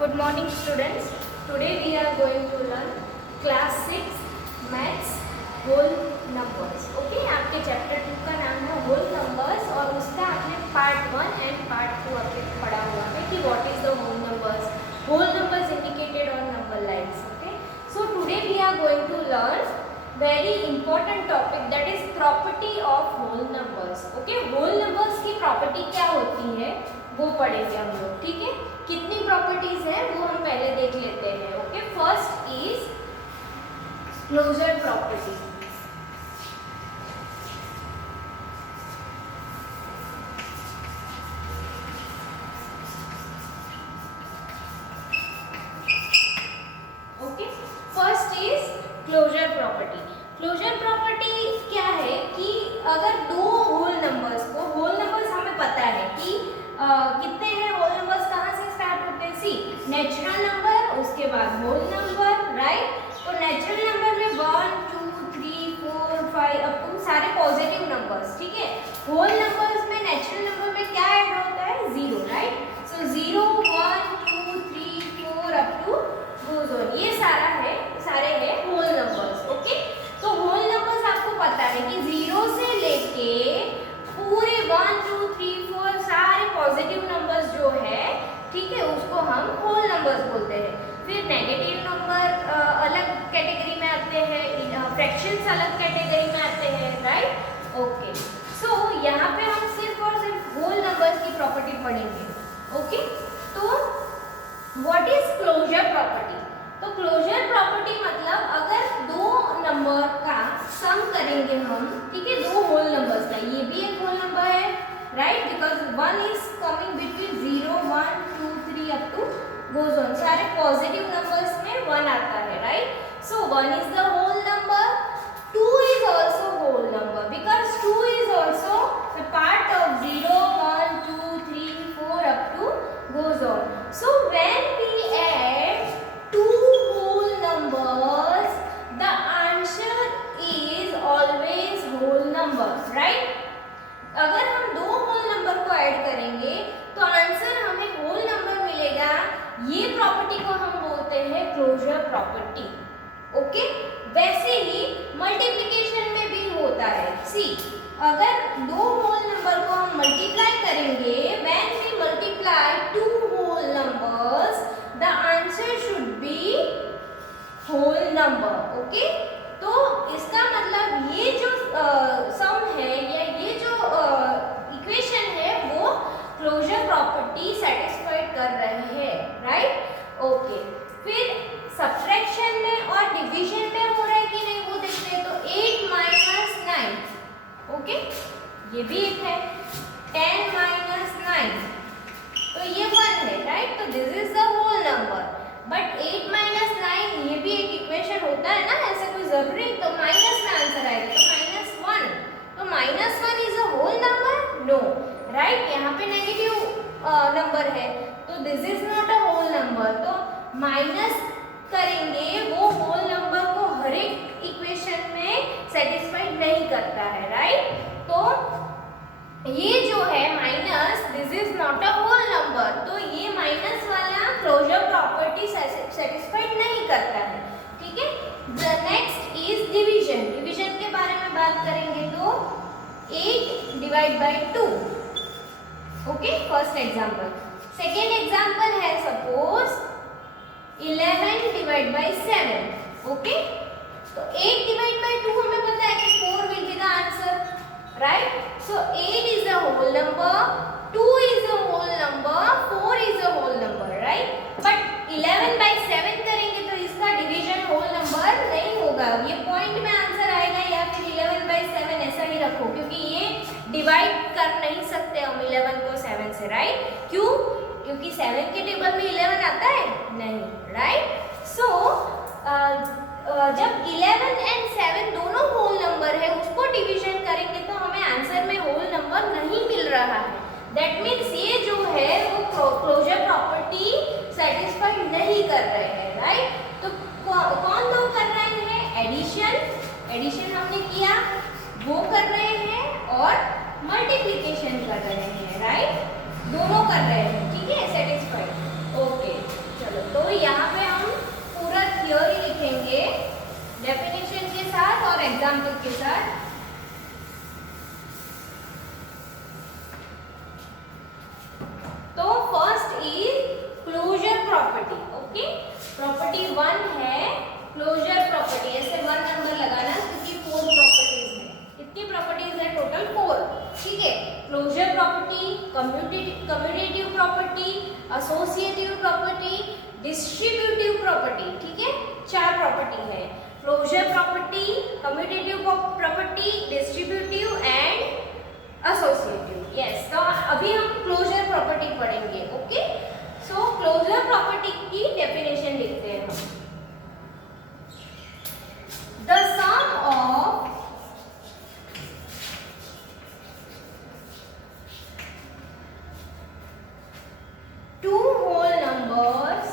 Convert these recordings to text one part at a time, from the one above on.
Good morning students. Today we are going to learn class 6 maths whole numbers. Okay, आपके chapter 2 का नाम है whole numbers और उसका आपने पार्ट 1 एंड पार्ट 2 आपने पढ़ा हुआ है कि what is the whole numbers. Whole numbers indicated on number lines. Okay, so today we are going to learn very important topic that is property of whole numbers. Okay, whole numbers की property क्या होती है वो पढ़ेंगे हम लोग. ठीक है, कितनी प्रॉपर्टीज हैं वो हम पहले देख लेते हैं. Okay, first is closure property. Okay, first is closure property. Closure property क्या है कि अगर दो होल नंबर्स को, होल नंबर्स हमें पता है कि कितने हैं होल नंबर्स, कहाँ से स्टार्ट होते हैं. सी, नेचुरल नंबर, उसके बाद होल नंबर, राइट. तो नेचुरल नंबर में 1 2 3 4 5 अप टू सारे पॉजिटिव नंबर्स. ठीक है, होल नंबर्स में नेचुरल नंबर में क्या ऐड होता है, 0, right. So 0 1 2 3 4 up to goes on, ये सारे हैं होल नंबर्स. ओके, तो होल नंबर्स आपको पता है कि 0 से लेके पूरे 1 2 3 4 सारे पॉजिटिव नंबर्स जो है, ठीक है, उसको हम होल नंबर्स बोलते हैं. फिर नेगेटिव नंबर अलग कैटेगरी में आते हैं, फ्रैक्शंस अलग कैटेगरी में आते हैं, राइट. ओके, सो यहाँ पे हम सिर्फ और सिर्फ होल नंबर्स की प्रॉपर्टी पढ़ेंगे. ओके, तो व्हाट इज क्लोजर प्रॉपर्टी. तो क्लोजर प्रॉपर्टी मतलब अगर दो नंबर का सम करेंगे हम, ठीक है, दो होल नंबर्स का, ये भी एक होल नंबर है, right, because 1 is coming between 0 1 2 3 up to goes on, सारे पॉजिटिव नंबर्स में 1 आता है, right. So 1 is the whole number, 2 is also whole number because 2 is also the part of 0 1 2 3 4 up to goes on. So when we add two whole numbers, the answer is always whole number, right? अगर हम दो whole number को add करेंगे तो answer हमें whole number मिलेगा. ये property को हम बोलते हैं क्लोजर प्रॉपर्टी. ओके, वैसे ही मल्टीप्लिकेशन में भी होता है. सी, अगर दो होल नंबर को हम मल्टीप्लाई करेंगे, when we multiply two whole numbers the answer should be whole number. Okay, तो इसका मतलब ये जो सम है या ये जो इक्वेशन है वो क्लोजर प्रॉपर्टी सेटिस्फाइड कर रहे हैं, राइट. ओके, फिर सब्ट्रैक्शन में और डिवीजन में हो रहा है कि नहीं वो देखते हैं. तो 8 माइनस 9, ओके, ये भी एक है. 10 माइनस 9, तो ये 1 है, राइट. तो this is the whole number. But 8 minus 9 ये भी एक इक्वेशन होता है ना, ऐसा कोई जरूरी. तो माइनस में आंसर आएगा, तो -1. तो -1 is a whole number, no, right. यहाँ पे नेगेटिव नंबर है, तो this is not a whole number. तो माइनस करेंगे वो होल नंबर को हर एक इक्वेशन में सेटिस्फाइड नहीं करता है, राइट. तो ये जो है minus, this is not a whole number, तो ये माइनस वाला क्लोजर प्रॉपर्टी सेटिस्फाइड नहीं करता है. ठीक है, the next is division. Division के बारे में बात करेंगे तो 8 divide by 2. Okay, first example. Second example है सपोज 11 डिवाइड बाय 7. ओके, तो 8 डिवाइड बाय 2 हमें पता है कि 4 will be the answer, right. So 8 is a whole number, 2 is a whole number, 4 is a whole number, right. But 11 by 7 करेंगे तो इसका division whole number नहीं होगा. ये पॉइंट में आंसर आएगा या फिर 11 बाय 7 ऐसा ही रखो, क्योंकि ये डिवाइड कर नहीं सकते हम 11 को 7 से, राइट. क्यों? क्योंकि 7 के टेबल में 11 आता है नहीं, राइट. सो जब 11 एंड 7 दोनों होल नंबर है उसको डिवीजन करेंगे तो हमें आंसर में होल नंबर नहीं मिल रहा है. दैट मीन्स ये जो है वो क्लोजर प्रॉपर्टी सेटिस्फाइड नहीं कर रहे हैं, राइट. तो कौन दो कर रहे हैं, एडिशन हमने किया वो कर रहे हैं और मल्टीप्लिकेशन कर रहे हैं, राइट. दोनों कर रहे हैं, ठीक है, सेटिस्फाइड. ओके, चलो commutative property, associative property, distributive property, ठीक है, 4 प्रॉपर्टी है, closure property, commutative property, distributive and associative. Yes, तो अभी हम क्लोजर प्रॉपर्टी पढ़ेंगे। ओके, सो क्लोजर प्रॉपर्टी की डेफिनेशन लिखते हैं हम। The sum of two whole numbers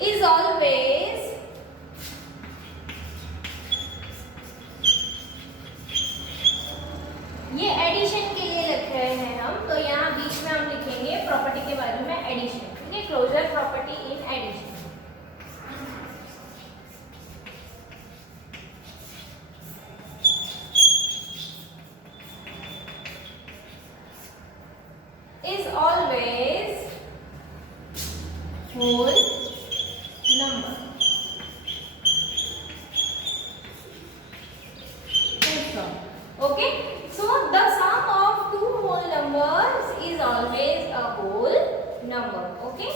is always ये एडिशन के लिए लिख रहे हैं हम, तो यहाँ बीच में हम लिखेंगे प्रॉपर्टी के बारे में एडिशन, ठीक है, closure property in addition. Is always whole number. Okay, so the sum of two whole numbers is always a whole number. Okay,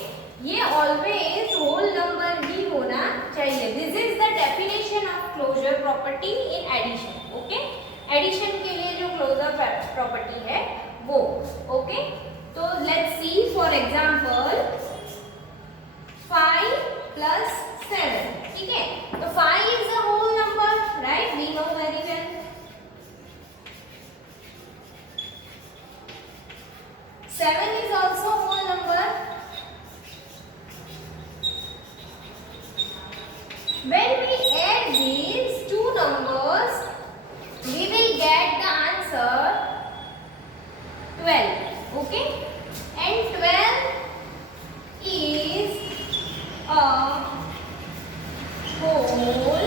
ये always whole number ही होना चाहिए। This is the definition of closure property in addition. Okay, addition के लिए जो closure property है वो। Okay, तो let's see for example 5 plus 7, ठीक है, तो 5 is a whole number, right? We know very well. 7 is also a whole number. When we add these two numbers, we will get the answer 12. Okay, and 12 is a whole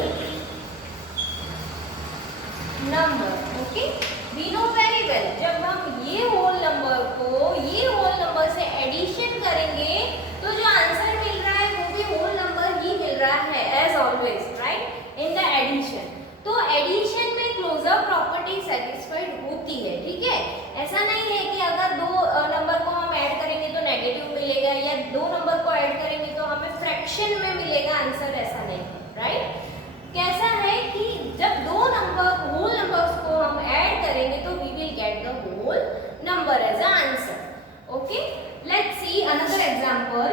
number. Okay, we know very well जब हम ये whole number को ये whole number से addition करेंगे तो जो answer मिल रहा है वो भी whole number ही मिल रहा है as always, right, in the addition। तो एडिशन में क्लोजर प्रॉपर्टी सेटिस्फाइड होती है, ठीक है, ऐसा नहीं है कि अगर दो नंबर को हम ऐड करेंगे तो नेगेटिव मिलेगा या दो नंबर को ऐड करेंगे तो हमें फ्रैक्शन में मिलेगा आंसर, ऐसा नहीं, राइट। कैसा है कि जब दो नंबर होल नंबर्स को हम ऐड करेंगे तो we will get the whole number as a answer. Okay, let's see another example.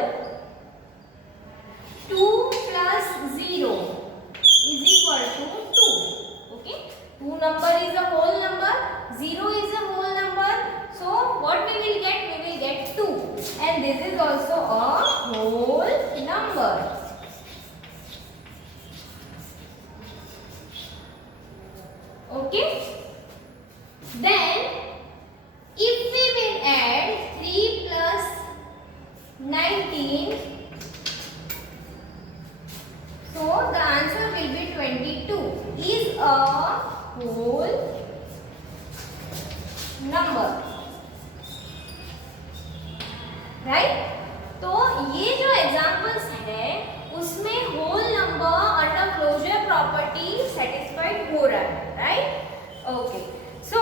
2 plus 0 is equal to 2. Okay, 2 number is a whole number, 0 is a whole number, so what we will get? We will get 2, and this is also a whole number. Okay, then if we will add 3 plus 19, so the answer will be 22 is a whole number, right? तो ये जो examples है उसमें whole number under closure property satisfied हो रहा है, right? Okay, so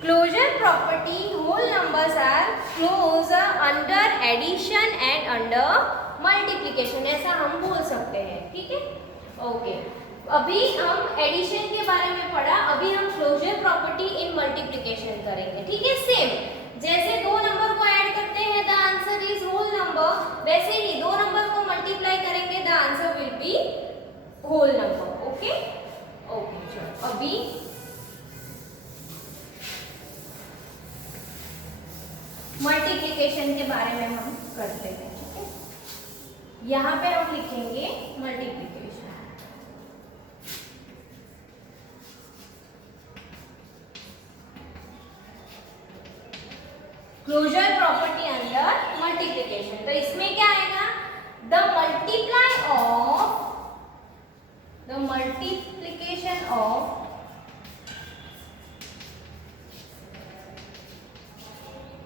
closure property whole numbers are closure under addition and under multiplication, ऐसा हम बोल सकते हैं, ठीक है। ओके, अभी हम एडिशन के बारे में पढ़ा, अभी हम क्लोजर प्रॉपर्टी इन मल्टीप्लिकेशन करेंगे, ठीक है। सेम जैसे दो नंबर को ऐड करते हैं the answer is whole number, वैसे ही दो नंबर को मल्टीप्लाई करेंगे the answer will be whole number. Okay okay, चलो अभी मल्टीप्लिकेशन के बारे में हम करते हैं, ठीक है। यहाँ पे हम लिखेंगे multiplication. Closure property under multiplication, तो इसमें क्या आएगा? The multiplication of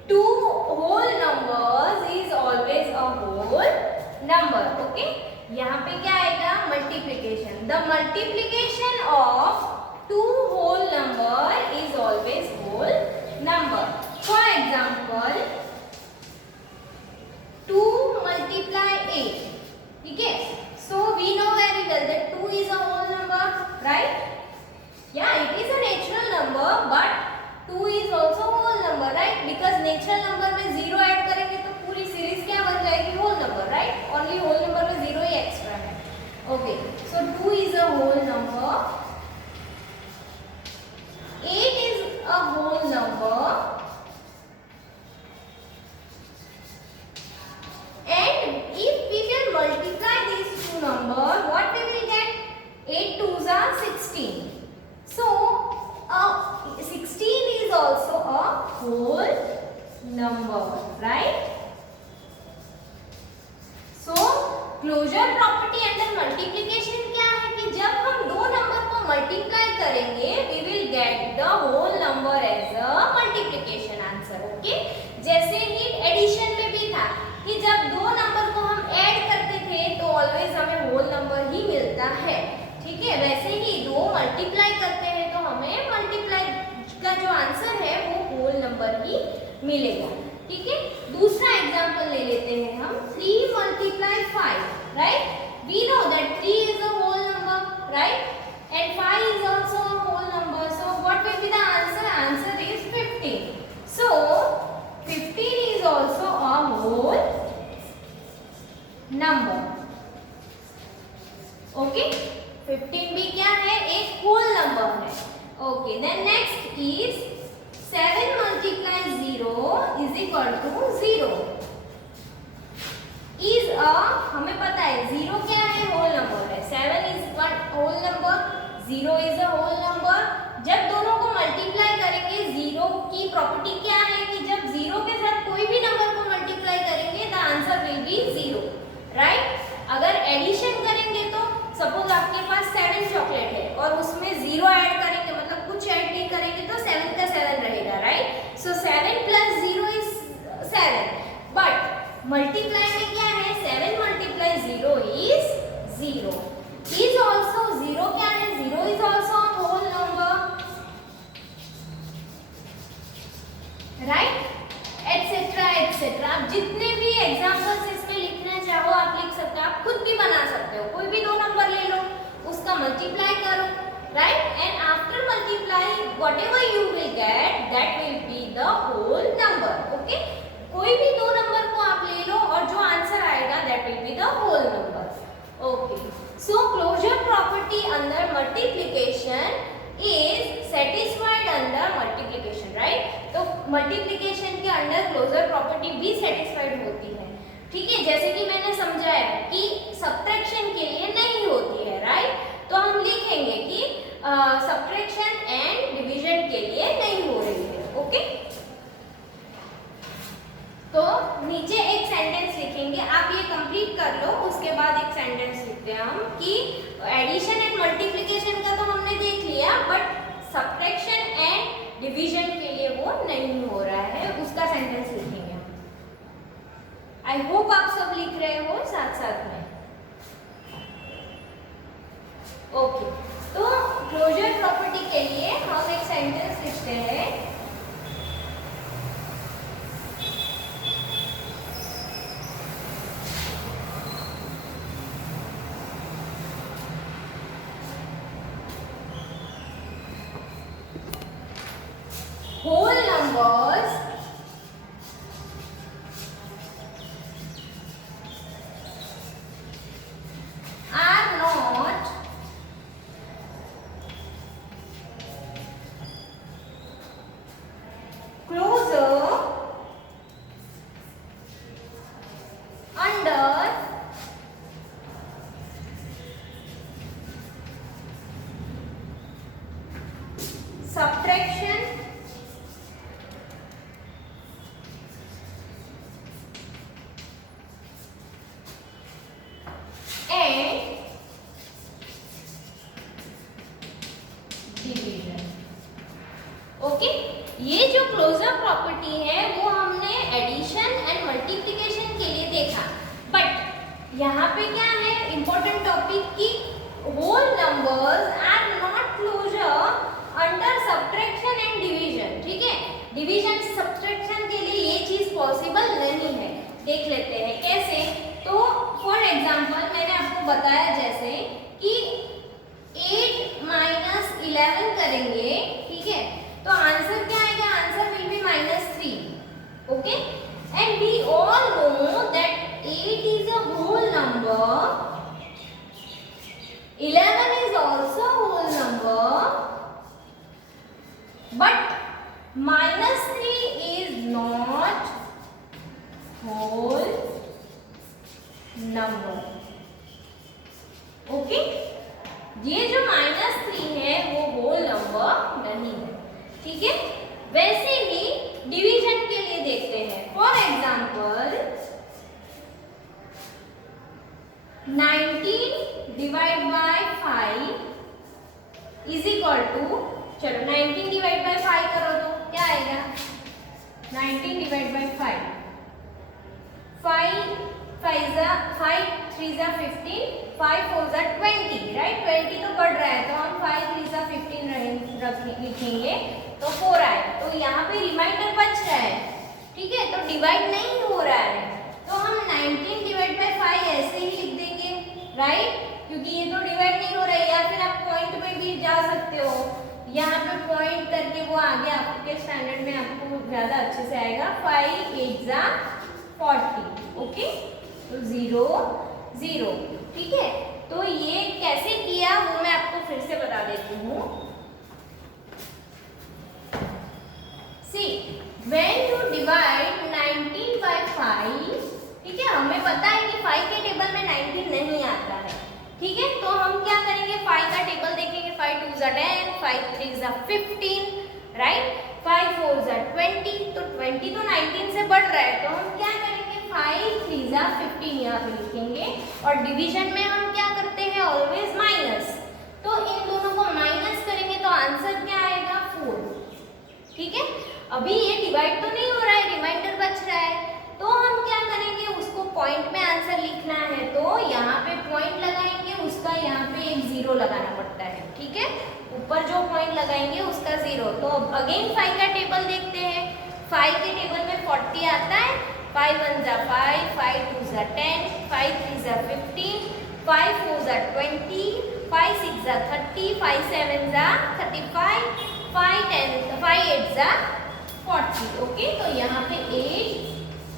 two whole numbers is always okay. यहाँ पे क्या आएगा? Multiplication. The multiplication of two whole number is always whole number. For example 2 multiply 8, ठीक है। So we know very well that 2 is a whole number, right? Yeah, it is a natural number, but 2 is also whole number, right? Because natural number में 0 add करेंगे तो पूरी series क्या बन जाएगी? Whole number, right? Only whole number में 0 ही extra है। Okay, so 2 is a whole number, 8 is a whole number, and if we will multiply these two numbers, what we will get? 8 2s are 16. So 16 is also a whole number, right? So closure property under multiplication क्या है कि जब हम दो number को multiply करेंगे we will get the whole number as a multiplication answer, okay. जैसे ही addition में भी था कि जब दो नंबर को हम ऐड करते थे तो ऑलवेज हमें होल नंबर ही मिलता है, ठीक है। वैसे ही दो मल्टीप्लाई करते हैं तो हमें मल्टीप्लाई का जो आंसर है वो होल नंबर ही मिलेगा, ठीक है। दूसरा एग्जांपल ले लेते हैं हम 3 multiply 5, right? We know that 3 is a whole number, right? And 5 is also a whole number. So what will be the answer? Answer is 15. So 15 is also a whole number. Okay? 15 भी क्या है? एक whole number है. Okay. Then next is 7 multiply 0 is equal to 0. Is a हमें पता है 0 क्या है? whole number है. 7 is one whole number. 0 is a whole number. जब दोनों को मल्टीप्लाई करेंगे 0 की प्रॉपर्टी क्या है कि जब 0 के साथ कोई भी नंबर को मल्टीप्लाई करेंगे the answer will B 0, right? अगर एडिशन करेंगे तो सपोज आपके पास 7 चॉकलेट है और उसमें 0 ऐड करेंगे, मतलब कुछ ऐड नहीं करेंगे तो 7 का 7 रहेगा, right? So 7 plus 0 is 7, but multiply में क्या है? 7 मल्टीप्लाई 0 इज 0. इज ऑल्सो 0 क्या है? 0 is also a whole number, right? Etcetera etcetera. आप जितने भी एग्जांपल्स इसमें लिखना चाहो आप लिख सकते हो, आप खुद भी बना सकते हो। कोई भी दो नंबर ले लो, उसका मल्टीप्लाई करो, right? And after multiply whatever you will get that will be the whole number, okay? कोई भी दो नंबर को आप ले लो और जो आंसर आएगा that will be the whole number, okay. So closure property under multiplication is satisfied under multiplication, right? तो मल्टीप्लिकेशन के अंडर क्लोजर प्रॉपर्टी भी सेटिस्फाइड होती है, ठीक है। जैसे कि मैंने समझाया कि सब्ट्रैक्शन के लिए नहीं होती है, राइट? तो हम लिखेंगे कि सब्ट्रैक्शन एंड डिवीजन के लिए नहीं हो रही है, ओके। तो नीचे एक सेंटेंस लिखेंगे, आप ये कंप्लीट कर लो, उसके बाद एक सेंटेंस लिखते हैं हम कि एडिशन एंड मल्टीप्लिकेशन का तो हमने देख लिया, बट सब्ट्रैक्शन एंड डिवीजन के लिए वो नहीं हो रहा है, उसका सेंटेंस लिखेंगे हम। आई होप आप सब लिख रहे हो साथ साथ में, ओके। तो क्लोजर प्रॉपर्टी के लिए हम एक सेंटेंस लिखते हैं, whole numbers are not यहाँ पे क्या है इंपॉर्टेंट टॉपिक की whole numbers are not closure under subtraction and division. ठीक है, डिवीजन सब्ट्रैक्शन के लिए ये चीज पॉसिबल नहीं है। देख लेते हैं कैसे। तो फॉर एग्जांपल मैंने आपको बताया जैसे कि 8 माइनस 11 करेंगे, ठीक है, तो आंसर क्या आएगा? Answer will be -3। Okay, and we all know that 8 is a whole number, 11 is also a whole number, but -3 is not whole number. Okay, ये जो -3 है वो होल नंबर नहीं है। ठीक है, वैसे ही डिवीजन के लिए देखते हैं। For example 19 divide by 5 is equal to, चलो 19 डिवाइड बाय 5 करो तो क्या आएगा? 19 डिवाइड बाय 5, 5 5 3 15, 5 4 20, राइट? 20 तो बढ़ रहा है तो हम 5 3 15 लिखेंगे तो 4 आए, तो यहाँ पे रिमाइंडर बच रहा है। ठीक है, तो डिवाइड नहीं हो रहा है तो हम 19 डिवाइड बाय 5 ऐसे ही लिख देंगे, राइट? क्योंकि ये तो डिवाइड नहीं हो रहा है। या फिर आप पॉइंट में भी जा सकते हो, यहाँ पे पॉइंट करके वो आगे आपके स्टैंडर्ड में आपको ज़्यादा अच्छे से आएगा। 5 8 40, ओके, तो 0 0। ठीक है, तो ये कैसे किया वो मैं आपको फिर से बता देती हूँ। सी, व्हेन यू डिवाइड 19 बाय 5, ठीक है, हमें पता है कि 5 के टेबल में 19 नहीं आता है। ठीक है, तो हम क्या करेंगे? 5 का टेबल देखेंगे। 5 2 10, 5 3 15, राइट? 5 4 20, तो 20 तो 19 से बढ़ रहा है तो हम क्या करेंगे? 5 3 15 यहाँ पे लिखेंगे। और डिवीजन में हम क्या करते हैं? Always minus. तो इन दोनों को माइनस करेंगे तो आंसर क्या आएगा? 4। ठीक है, अभी ये डिवाइड तो नहीं हो रहा है, रिमाइंडर बच रहा है, तो हम क्या करेंगे? उसको पॉइंट में आंसर लिखना है तो यहाँ पे पॉइंट लगाएंगे, उसका यहाँ पे एक 0 लगाना पड़ता है। ठीक है, ऊपर जो पॉइंट लगाएंगे उसका 0। तो अगेन 5 का टेबल देखते हैं। 5 के टेबल में 40 आता है। 5 1 5, 5 2 10, 5 3 15, 5 4 20, 5 6 30, 5 7 35, 5 8 40। ओके, तो यहाँ पे 8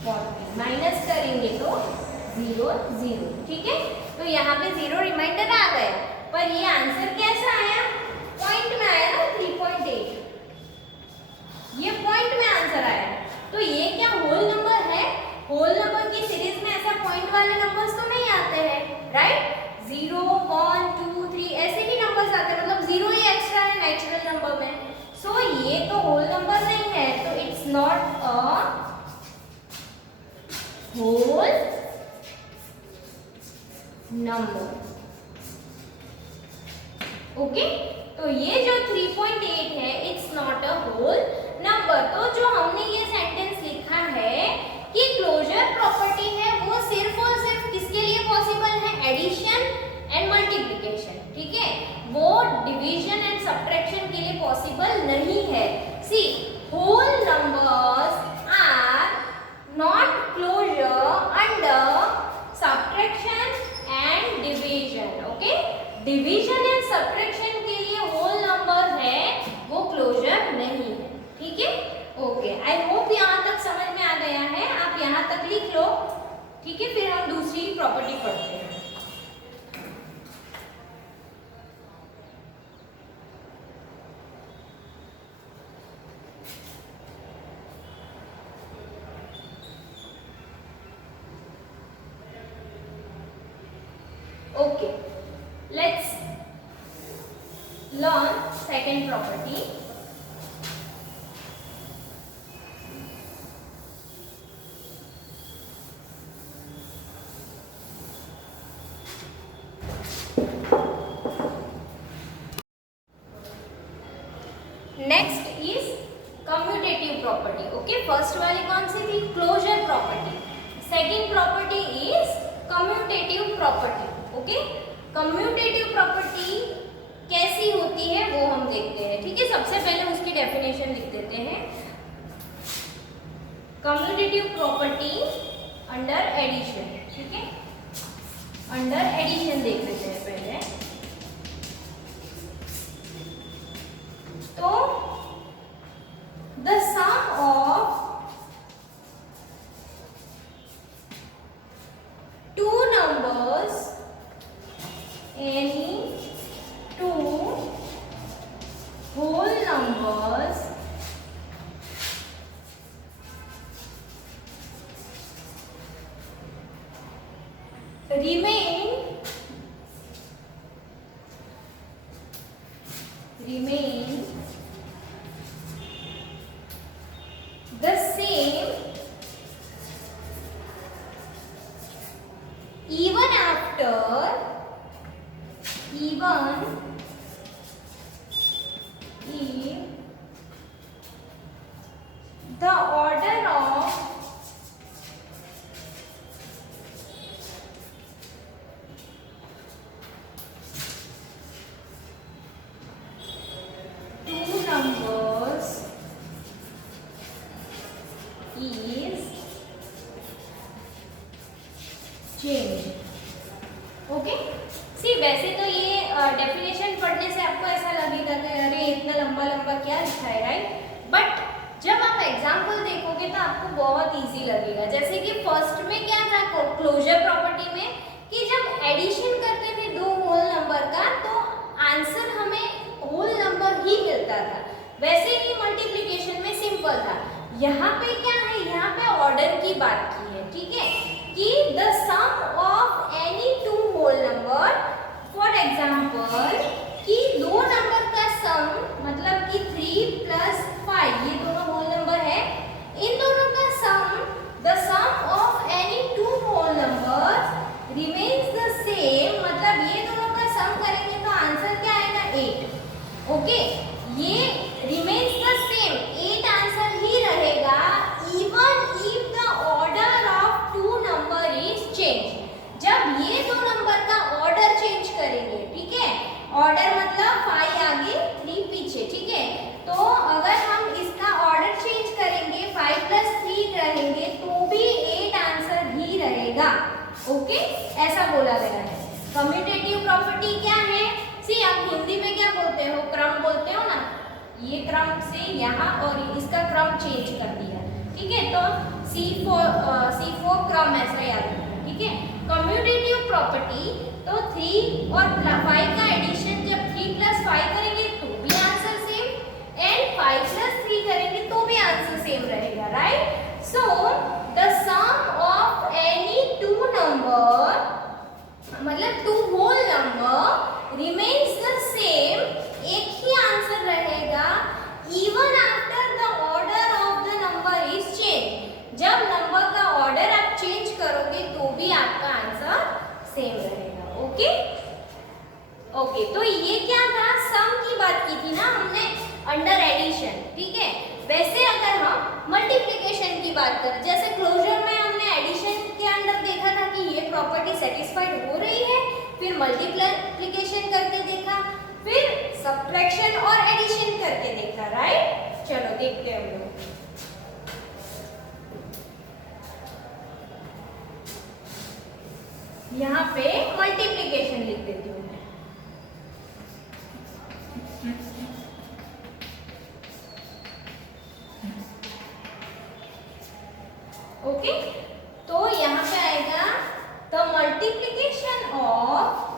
40 माइनस करेंगे तो 0 0। ठीक है, तो यहाँ पे 0 रिमाइंडर आ गया, पर ये आंसर कैसा आया? पॉइंट में आया ना, 3.8। ये पॉइंट में आंसर आया, तो ये क्या होल नंबर है? होल नंबर की सीरीज में ऐसा पॉइंट वाले नंबर्स तो नहीं आते हैं, राइट? 0 1 2 3 ऐसे ही नंबर्स आते हैं, मतलब 0 ही एक्स्ट्रा है नेचुरल नंबर में। सो ये तो होल नंबर नहीं है, तो it's not a whole number. Okay, तो ये जो 3.8 है it's not a whole number. तो जो हमने ये सेंटेंस लिखा है कि क्लोजर प्रॉपर्टी है वो सिर्फ और सिर्फ किसके लिए पॉसिबल है? Addition and multiplication. ठीक है, वो डिवीजन एंड सब्ट्रैक्शन के लिए पॉसिबल नहीं है। See, whole numbers are not closure under subtraction and division. okay, division and subtraction के लिए whole number है वो closure नहीं है। ठीक है, ओके, आई होप यहाँ तक समझ में आ गया है। आप यहाँ तक लिख लो। ठीक है, फिर हम दूसरी प्रॉपर्टी पढ़ते हैं। Okay, let's learn second property. Next is commutative property. Okay, first वाली कौन सी थी? Closure property. Second property is commutative property. Okay, commutative property कैसी होती है वो हम देखते हैं। ठीक है, सबसे पहले उसकी डेफिनेशन लिख देते हैं। Commutative property under addition. ठीक है, अंडर एडिशन देख लेते हैं पहले। तो the sum of two numbers, any two whole numbers remain the same even if the order of two numbers is changed। Okay, see वैसे तो ये डेफिनेशन पढ़ने से आपको ऐसा लगेगा कि अरे इतना लंबा लंबा क्या लिखा है, राइट? बट जब आप एग्जाम्पल देखोगे तो आपको बहुत इजी लगेगा। जैसे कि फर्स्ट में क्या था क्लोजर प्रॉपर्टी में, कि जब एडिशन करते थे दो होल नंबर का तो आंसर हमें होल नंबर ही मिलता था। वैसे ही मल्टीप्लिकेशन में सिंपल था। यहाँ पे क्या है, यहाँ पे ऑर्डर की बात की है। ठीक है, कि the sum of any two whole number, for example कि दो नंबर का सम मतलब कि 3 + 5, ये दोनों होल नंबर है, इन दोनों का sum, the sum of any two whole numbers remains the same, मतलब ये दोनों का सम करेंगे तो आंसर क्या आएगा 8। ओके, ये रिमेन्स द सेम, 8 आंसर ही रहेगा even if the order of two number is change. जब ये दो नंबर का ऑर्डर चेंज करेंगे, ठीक है, ऑर्डर मतलब 5 आगे 3 पीछे। ठीक है, तो अगर हम इसका ऑर्डर चेंज करेंगे 5 + 3 रहेंगे तो भी 8 आंसर ही रहेगा। ओके, ऐसा बोला गया है। कम्यूटेटिव प्रॉपर्टी क्या है? सी आप हिंदी में क्या बोलते हो, क्रम बोलते हो ना, ये क्रम से यहाँ और इसका क्रम चेंज कर दिया। ठीक है, तो C4 क्रम ऐसा याद रखना। ठीक है, कम्यूटेटिव प्रॉपर्टी तो 3 और 5 का एडिशन जब 3 + 5 करेंगे तो भी आंसर सेम, एंड 5 + 3 करेंगे तो भी आंसर सेम रहेगा, right? So the sum of any two number, मतलब two whole number remains the same, एक ही आंसर रहेगा even after the order of the number is change. जब नंबर का ऑर्डर आप चेंज करोगे तो भी आपका आंसर सेम रहेगा। ओके ओके, तो ये क्या था, सम की बात की थी ना हमने अंडर एडिशन। ठीक है, वैसे अगर हम मल्टीप्लिकेशन की बात करें, जैसे क्लोजर में हमने एडिशन के अंदर देखा था कि ये प्रॉपर्टी सेटिस्फाइड हो रही है, फिर मल्टीप्लिकेशन करके देखा, फिर सब्ट्रैक्शन और एडिशन करके देखा, राइट? चलो देखते हैं हम लोग। यहाँ पे मल्टीप्लिकेशन लिख देती हूँ मैं। ओके, तो यहाँ पे आएगा the multiplication of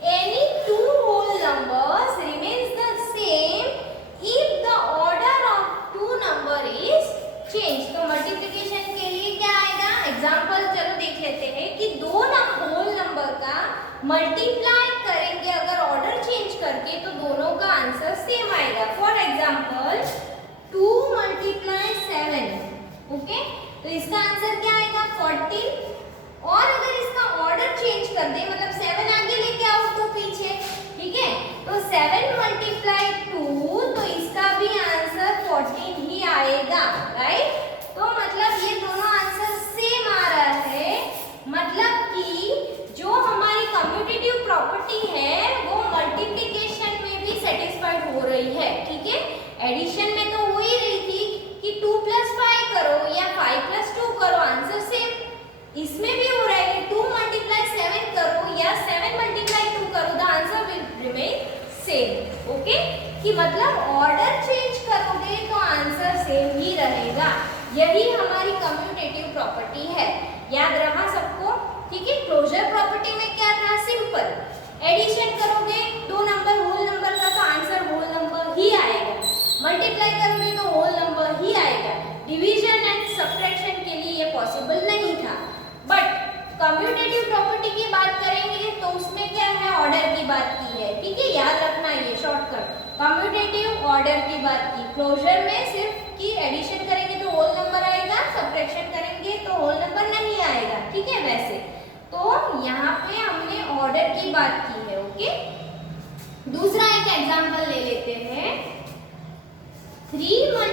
any two whole numbers remains the same if the order of two number is changed। तो मल्टीप्लिकेशन के लिए क्या आएगा, एग्जांपल चलो देख लेते हैं कि दो होल नंबर का मल्टीप्लाई करेंगे अगर ऑर्डर चेंज करके तो दोनों का आंसर सेम आएगा। फॉर एग्जांपल 2 × 7, ओके, तो इसका आंसर क्या आएगा 14, और अगर इसका ऑर्डर चेंज कर दे, मतलब 7 आगे लेके आओ 2 पीछे, ठीक है, तो 7 × 2, तो इसका भी आंसर 14 ही आएगा। रहेगा, राइट। तो मतलब ये दोनों आंसर सेम आ रहा है, मतलब कि जो हमारी कम्यूटेटिव प्रॉपर्टी है वो मल्टीप्लिकेशन में भी सेटिस्फाइड हो रही है, ठीक है। एडिशन में तो हो ही रही थी कि 2 + 5 करो या 5 + 2 करो, आंसर सेम। इसमें भी हो रहा है कि 2 × 7 करो या 7 × 2 करो, the answer will remain same, okay. कि मतलब ऑर्डर चेंज करोगे तो आंसर सेम ही रहेगा। यही हमारी कम्यूटेटिव प्रॉपर्टी है, याद रहा सबको, ठीक है। क्लोजर प्रॉपर्टी में क्या था, सिंपल, एडिशन करोगे दो नंबर होल नंबर का तो आंसर होल नंबर ही आएगा, मल्टीप्लाई करोगे तो होल नंबर ही आएगा। डिवीजन एंड सब्ट्रैक्शन के लिए ये पॉसिबल नहीं था। बट कम्यूटेटिव प्रॉपर्टी की बात करेंगे तो उसमें क्या है, ऑर्डर की बात की है, ठीक है, याद रखना ये शॉर्टकट। कम्यूटेटिव ऑर्डर की बात की, क्लोजर में सिर्फ कि एडिशन करेंगे तो होल नंबर आएगा, सब्ट्रैक्शन करेंगे तो होल नंबर नहीं आएगा, ठीक है। वैसे तो यहाँ पे हमने ऑर्डर की बात की है, ओके। दूसरा एक एग्जांपल ले लेते हैं, 3 ×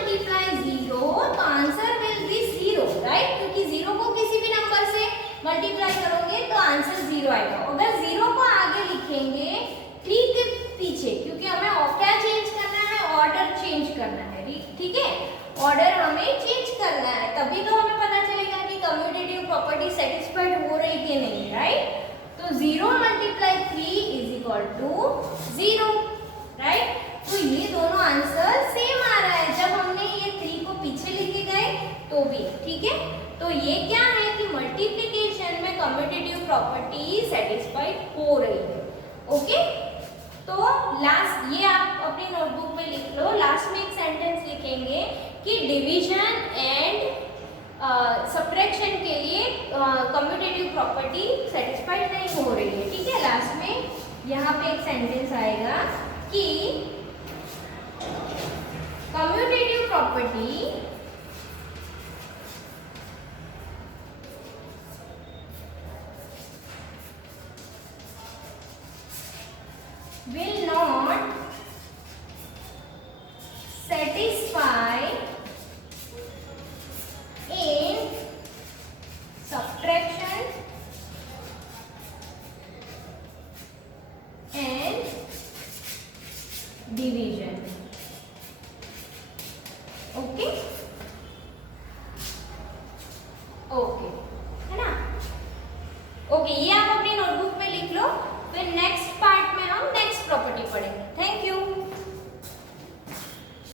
0 तो आंसर विल बी 0, राइट, क्योंकि 0 को किसी भी नंबर से मल्टीप्लाई करोगे तो आंसर 0 आएगा। अगर 0 को आगे लिखेंगे 3 के पीछे, क्योंकि हमें क्या चेंज करना है, ऑर्डर चेंज करना है, ठीक है, ऑर्डर हमें चेंज करना है, तभी तो हमें पता चलेगा कि कम्यूटेटिव प्रॉपर्टी सेटिस्फाइड हो रही कि नहीं, राइट। तो 0 × 3 = 0, राइट। तो ये दोनों आंसर सेम आ रहा है, जब हमने ये 3 को पीछे लेके गए तो भी, ठीक है। तो ये क्या है कि मल्टीप्लिकेशन में कम्यूटेटिव प्रॉपर्टी सेटिस्फाइड हो रही है, ओके। तो लास्ट ये आप अपनी नोटबुक में लिख लो, लास्ट में एक सेंटेंस लिखेंगे कि डिवीजन एंड सब्ट्रैक्शन के लिए कम्यूटेटिव प्रॉपर्टी सेटिस्फाइड नहीं हो रही है, ठीक है। लास्ट में यहाँ पे एक सेंटेंस आएगा कि commutative property will not satisfy in subtraction and division, okay, okay, है ना, ओके। ये आप अपनी नोटबुक में लिख लो, फिर नेक्स्ट पार्ट में हम नेक्स्ट प्रॉपर्टी पढ़ेंगे। Thank you.